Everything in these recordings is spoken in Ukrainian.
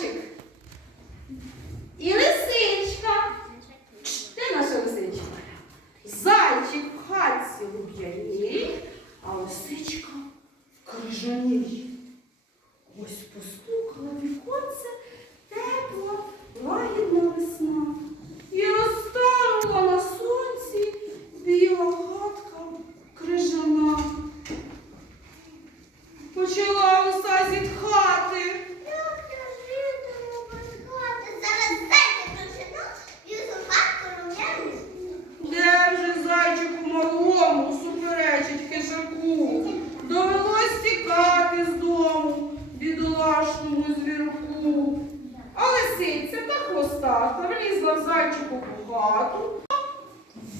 зайчик і лисичка. Де наша лисичка? Зайчик в хатці луб'яній, а лисичка в крижаній. дикому звірку. А лисиця та хвостата влізла в зайчику по хату.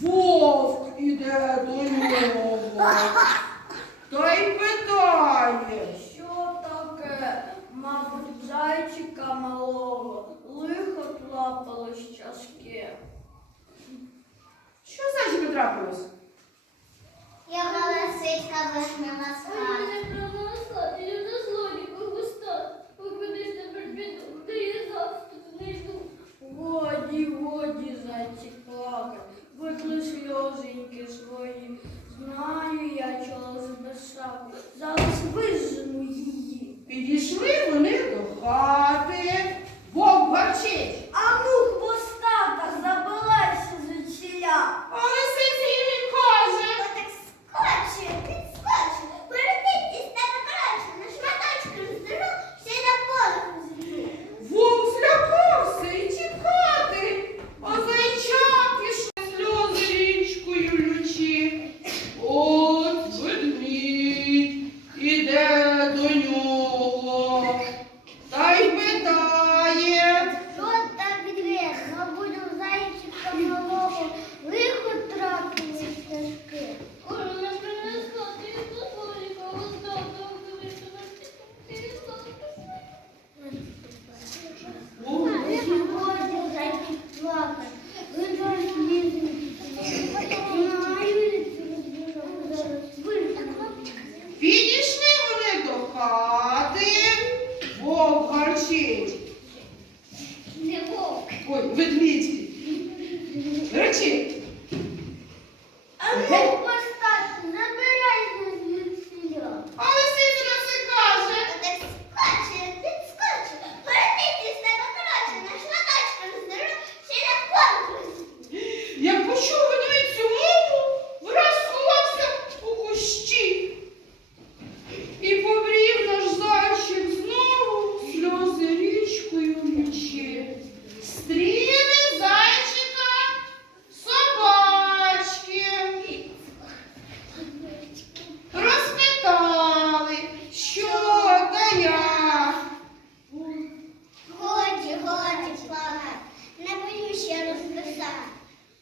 Вовк іде до нього. Та й питає. Що таке, мабуть, зайчика малого лихо тлапало з чашки. Що зайчику трапилось? зайчик плакав, витли сльозеньки свої. Знаю я, чого збесав, зараз вижену її. Підійшли вони до хати. Чекати вовк гарчить.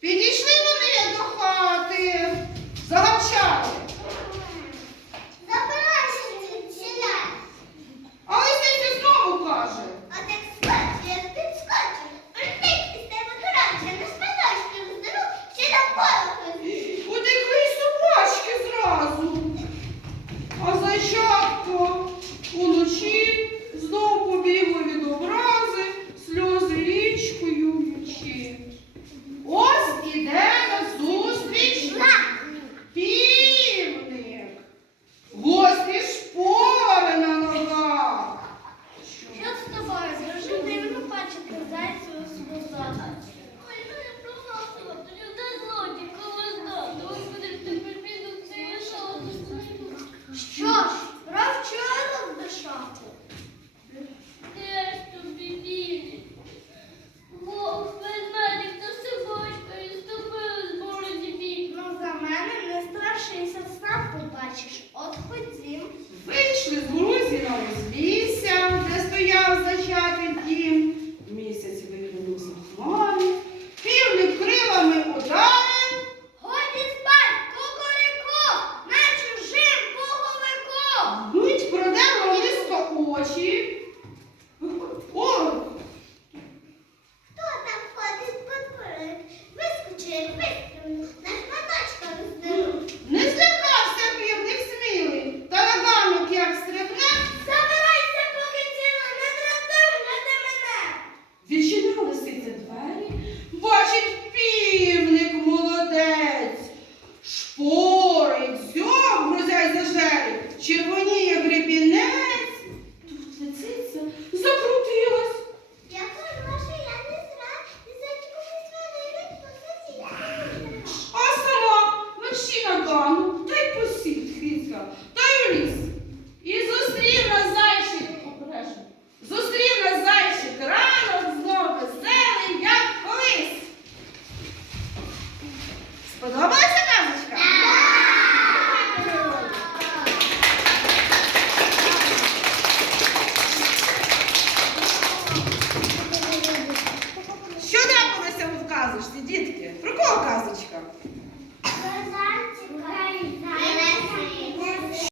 Підійшли. you. стану, та й посів хвістка, у ліс. І зустрів нас зайчик обережно. Зустрів нас зайчик рано знову веселий, як колись. Сподобалася казочка? Що трапилося в дітки? Про кого казочка?